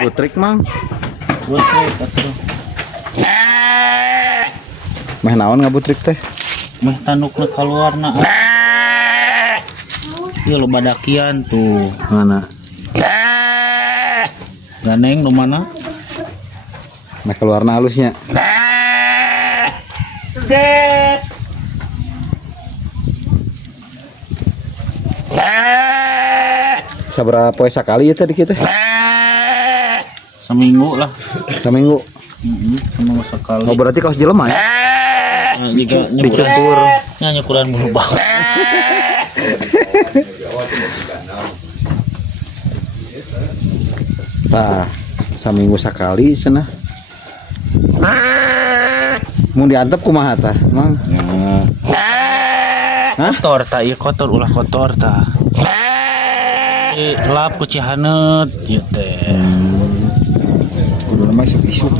Butrik mang. Butrik atuh. Meh naon ngabutrik teh? Meh tandukna keluarna. Ieu lo badakian tuh. Mana? Ganeng nu mana? Nah keluarna halusnya. Sabaraha poe sakali ya tadi kita? Seminggu lah. Seminggu. Seminggu sekali. Oh berarti kaos jelema ya? Nah, jika Dicukur. nyukuran berubah. Tah, seminggu sekali cenah. Mun diantep kumaha tah, Mang? Hah? Kotor tah, ieu kotor ulah kotor tah. Lap ku cihaneut ieu teh. Kudu mah sok isup.